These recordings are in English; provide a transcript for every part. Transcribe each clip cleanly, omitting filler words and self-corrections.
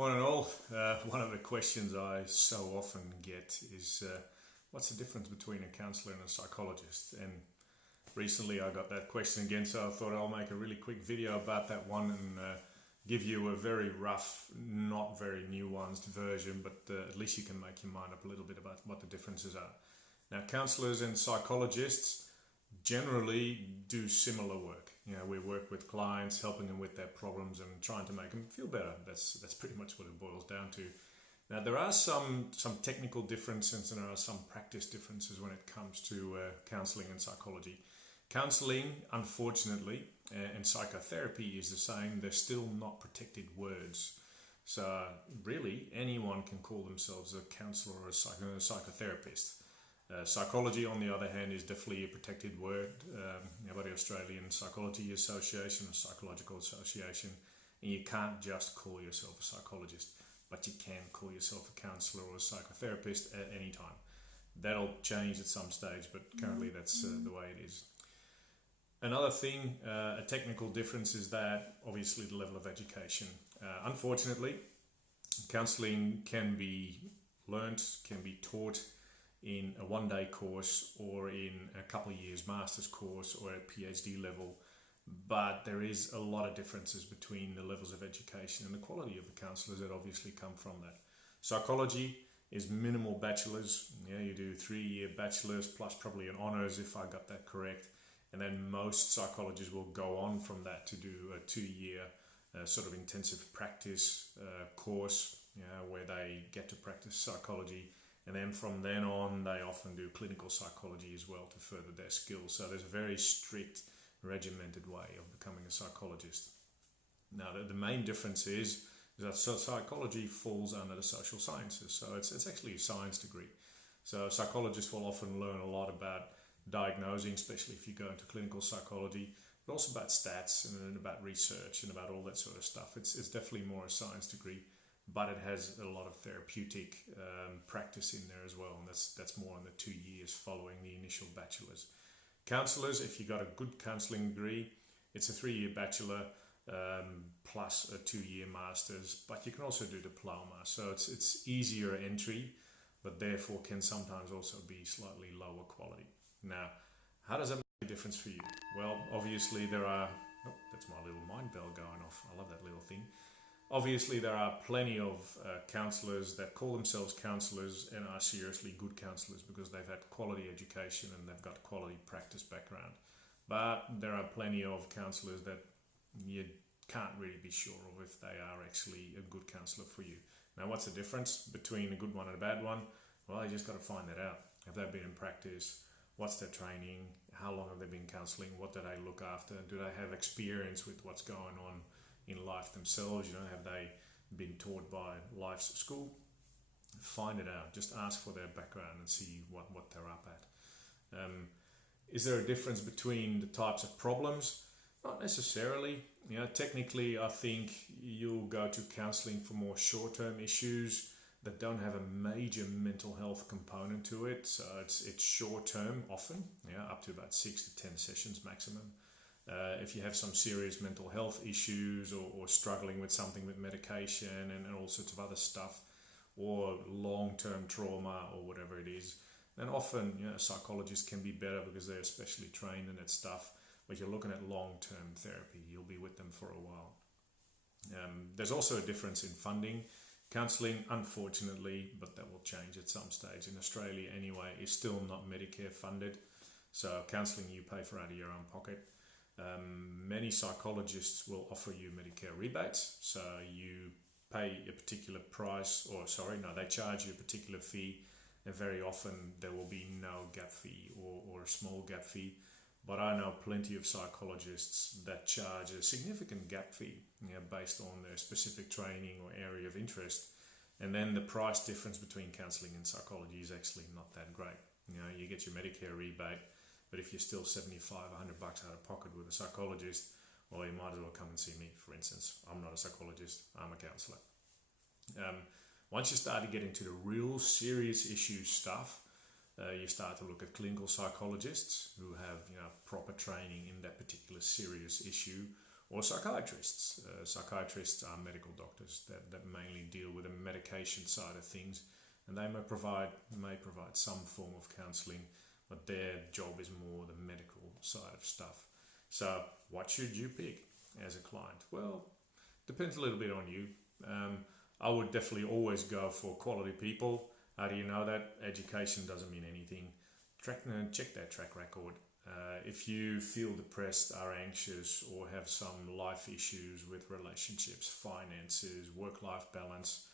Morning all. One of the questions I so often get is what's the difference between a counsellor and a psychologist? And recently I got that question again, so I thought I'll make a really quick video about that one and give you a very rough, not very nuanced version, but at least you can make your mind up a little bit about what the differences are. Now, counsellors and psychologists generally do similar work. You know, we work with clients, helping them with their problems and trying to make them feel better. That's pretty much what it boils down to. Now, there are some technical differences and there are some practice differences when it comes to counselling and psychology. Counselling, unfortunately, and psychotherapy is the same. They're still not protected words. So really, anyone can call themselves a counsellor or a psychotherapist. Psychology, on the other hand, is definitely a protected word. By the Australian Psychology Association or Psychological Association, and you can't just call yourself a psychologist, but you can call yourself a counsellor or a psychotherapist at any time. That'll change at some stage, but currently that's the way it is. Another thing, a technical difference is that obviously the level of education. Unfortunately, counselling can be learnt, can be taught in a one-day course or in a couple of years master's course or at PhD level, but there is a lot of differences between the levels of education and the quality of the counsellors that obviously come from that. Psychology is minimal bachelors. You do 3-year bachelors plus probably an honours if I got that correct, and then most psychologists will go on from that to do a 2-year sort of intensive practice course, where they get to practice psychology. And then from then on, they often do clinical psychology as well to further their skills. So there's a very strict, regimented way of becoming a psychologist. Now, the main difference is that psychology falls under the social sciences. So it's actually a science degree. So psychologists will often learn a lot about diagnosing, especially if you go into clinical psychology, but also about stats and about research and about all that sort of stuff. It's definitely more a science degree, but it has a lot of therapeutic practice in there as well, and that's more in the 2 years following the initial bachelor's. Counsellors, if you got a good counselling degree, it's a 3-year bachelor plus a 2-year master's, but you can also do diploma, so it's easier entry, but therefore can sometimes also be slightly lower quality. Now, how does that make a difference for you? Well, obviously there are, that's my little mind bell going off, I love that little thing. Obviously, there are plenty of counsellors that call themselves counsellors and are seriously good counsellors because they've had quality education and they've got quality practice background. But there are plenty of counsellors that you can't really be sure of if they are actually a good counsellor for you. Now, what's the difference between a good one and a bad one? Well, you just got to find that out. Have they been in practice? What's their training? How long have they been counselling? What do they look after? Do they have experience with what's going on in life themselves? Have they been taught by life's school? Find it out. Just ask for their background and see what they're up at. Is there a difference between the types of problems? Not necessarily. Technically, I think you'll go to counselling for more short-term issues that don't have a major mental health component to it. So it's short-term often, up to about 6 to 10 sessions maximum. If you have some serious mental health issues or struggling with something with medication and all sorts of other stuff, or long-term trauma or whatever it is, then often a psychologist can be better because they're especially trained in that stuff. But you're looking at long-term therapy. You'll be with them for a while. There's also a difference in funding. Counselling, unfortunately, but that will change at some stage. In Australia anyway, is still not Medicare funded. So counselling you pay for out of your own pocket. Many psychologists will offer you Medicare rebates, so you pay a particular price, they charge you a particular fee, and very often there will be no gap fee or a small gap fee. But I know plenty of psychologists that charge a significant gap fee, based on their specific training or area of interest, and then the price difference between counselling and psychology is actually not that great. You get your Medicare rebate, but if you're still $75, $100 out of pocket with a psychologist, well, you might as well come and see me, for instance. I'm not a psychologist, I'm a counsellor. Once you start to get into the real serious issue stuff, you start to look at clinical psychologists who have proper training in that particular serious issue, or psychiatrists. Psychiatrists are medical doctors that mainly deal with the medication side of things, and they may provide some form of counselling, but their job is more the medical side of stuff. So what should you pick as a client? Well, depends a little bit on you. I would definitely always go for quality people. How do you know that? Education doesn't mean anything. Check their track record. If you feel depressed, are anxious, or have some life issues with relationships, finances, work-life balance,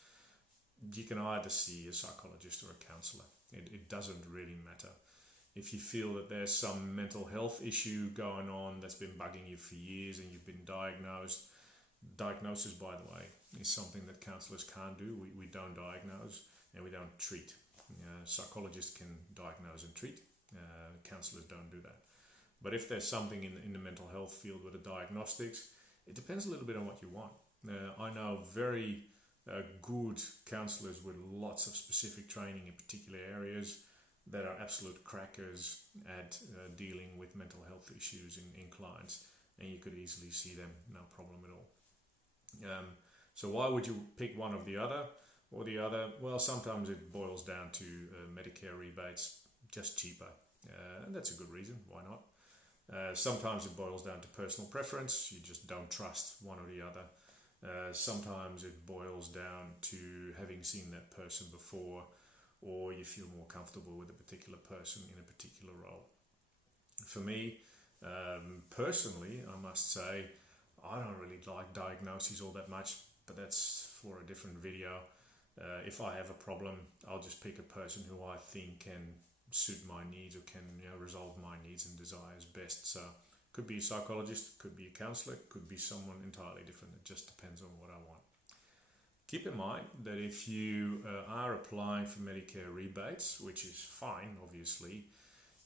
you can either see a psychologist or a counsellor. It doesn't really matter. If you feel that there's some mental health issue going on that's been bugging you for years and you've been diagnosed, diagnosis, by the way, is something that counsellors can't do. We don't diagnose and we don't treat. Psychologists can diagnose and treat. Counsellors don't do that. But if there's something in the mental health field with the diagnostics, it depends a little bit on what you want. I know very good counsellors with lots of specific training in particular areas that are absolute crackers at dealing with mental health issues in clients, and you could easily see them, no problem at all. So why would you pick one of the other or the other? Well, sometimes it boils down to Medicare rebates, just cheaper, and that's a good reason. Why not? Sometimes it boils down to personal preference. You just don't trust one or the other. Sometimes it boils down to having seen that person before, or you feel more comfortable with a particular person in a particular role. For me, personally, I must say, I don't really like diagnoses all that much, but that's for a different video. If I have a problem, I'll just pick a person who I think can suit my needs or can resolve my needs and desires best. So could be a psychologist, could be a counsellor, could be someone entirely different. It just depends on what I want. Keep in mind that if you are applying for Medicare rebates, which is fine, obviously,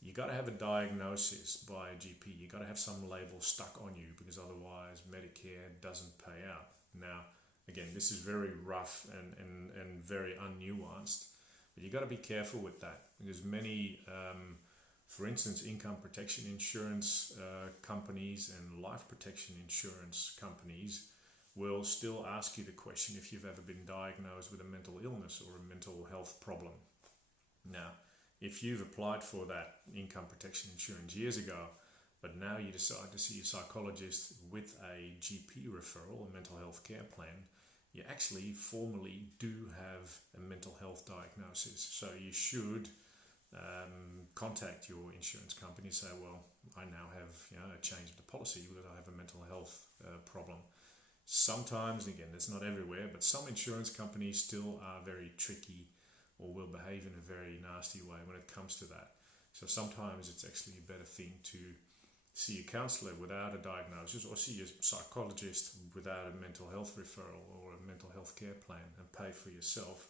you got to have a diagnosis by a GP. You got to have some label stuck on you, because otherwise Medicare doesn't pay out. Now, again, this is very rough and very unnuanced, but you got to be careful with that, because many, for instance, income protection insurance companies and life protection insurance companies will still ask you the question if you've ever been diagnosed with a mental illness or a mental health problem. Now, if you've applied for that income protection insurance years ago, but now you decide to see a psychologist with a GP referral, a mental health care plan, you actually formally do have a mental health diagnosis. So you should contact your insurance company and say, well, I now have a change of the policy because I have a mental health problem. Sometimes, again, that's not everywhere, but some insurance companies still are very tricky or will behave in a very nasty way when it comes to that. So sometimes it's actually a better thing to see a counsellor without a diagnosis, or see a psychologist without a mental health referral or a mental health care plan, and pay for yourself,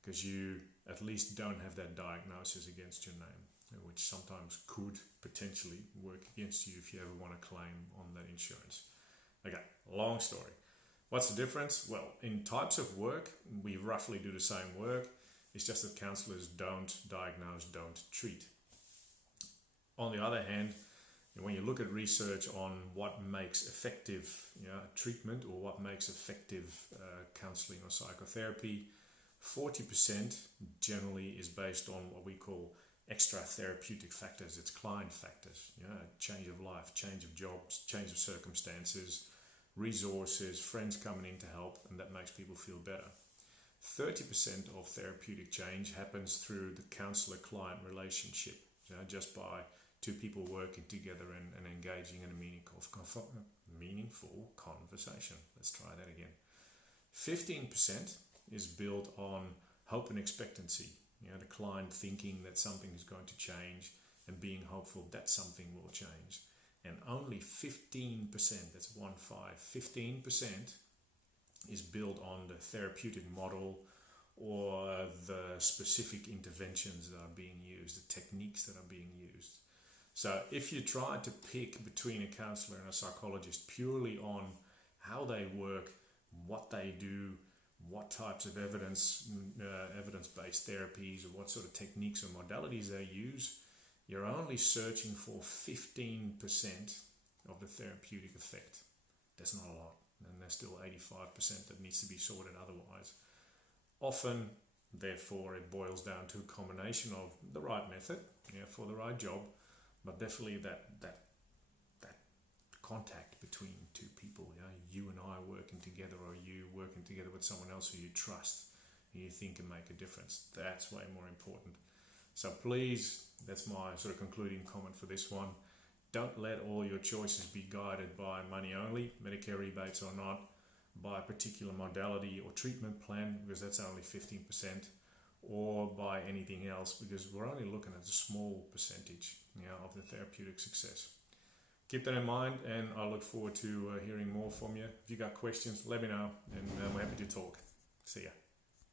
because you at least don't have that diagnosis against your name, which sometimes could potentially work against you if you ever want to claim on that insurance. Okay, long story. What's the difference? Well, in types of work, we roughly do the same work. It's just that counsellors don't diagnose, don't treat. On the other hand, when you look at research on what makes effective treatment, or what makes effective counselling or psychotherapy, 40% generally is based on what we call extra therapeutic factors. It's client factors, change of life, change of jobs, change of circumstances, resources, friends coming in to help, and that makes people feel better. 30% of therapeutic change happens through the counsellor-client relationship, just by two people working together and engaging in a meaningful conversation. Let's try that again. 15% is built on hope and expectancy. The client thinking that something is going to change and being hopeful that something will change. And only 15%, that's 15% is built on the therapeutic model or the specific interventions that are being used, the techniques that are being used. So if you try to pick between a counsellor and a psychologist purely on how they work, what they do, what types of evidence-based therapies, or what sort of techniques or modalities they use, you're only searching for 15% of the therapeutic effect. there's not a lot, and there's still 85% that needs to be sorted otherwise. Often, therefore, it boils down to a combination of the right method, for the right job, but definitely that contact between two people. You and I working together, or you working together with someone else who you trust and you think can make a difference. That's way more important. So please, that's my sort of concluding comment for this one. Don't let all your choices be guided by money only, Medicare rebates or not, by a particular modality or treatment plan, because that's only 15%, or by anything else, because we're only looking at a small percentage of the therapeutic success. Keep that in mind, and I look forward to hearing more from you. If you got questions, let me know, and I'm happy to talk. See ya.